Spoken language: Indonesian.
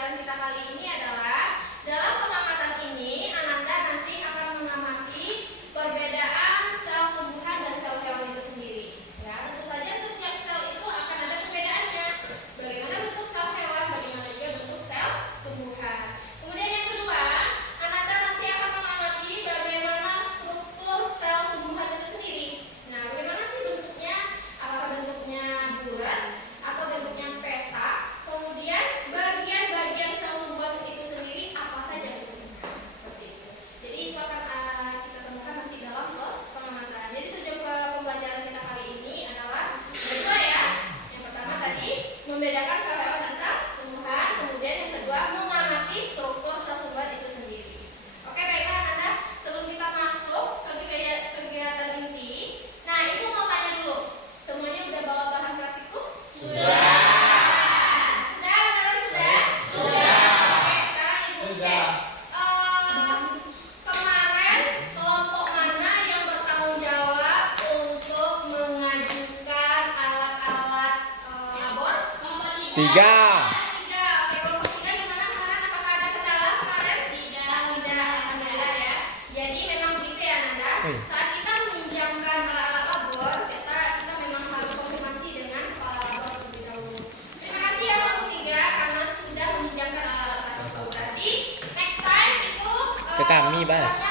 pembelajaran kita kali ini adalah dalam pengamatan ini Ananda nanti akan mengamati perbedaan sel tumbuhan dan sel hewan itu sendiri. Ya, tentu saja setiap sel itu akan ada perbedaannya. Bagaimana bentuk sel hewan, bagaimana juga bentuk sel tumbuhan. Kemudian yang kedua, Ananda nanti akan mengamati bagaimana struktur sel tumbuhan itu sendiri. Nah, bagaimana sih bentuknya? Apakah bentuknya bulat atau bentuknya peta? Kemudian bagian-bagian sel tumbuhan itu sendiri apa saja bentuknya? Seperti itu. Jadi itu akan kita temukan nanti dalam pengamatan. Jadi tujuan pembelajaran kita kali ini adalah berdua ya. Yang pertama tadi membedakan sel hewan dan sel tumbuhan. Kemudian yang kedua mengamati struktur sel tumbuhan itu sendiri. Oke, baiklah Ananda. Sebelum kita masuk ke kegiatan inti, nah itu mau tanya dulu. Semuanya udah bawa bahan praktikum? Sudah. Kemarin kelompok mana yang bertanggung jawab untuk mengajukan alat-alat labor? Tiga. Oke, kelompok tiga gimana kemarin? Apakah ada kendala kemarin? Tidak, alhamdulillah ya. Jadi memang begitu ya Nanda. Saat kita meminjamkan alat-alat labor, kita memang harus konfirmasi dengan kepala labor terlebih dahulu. Terima kasih ya kelompok tiga karena sudah meminjamkan alat-alat labor. Berarti next time itu Ke kami, Bas.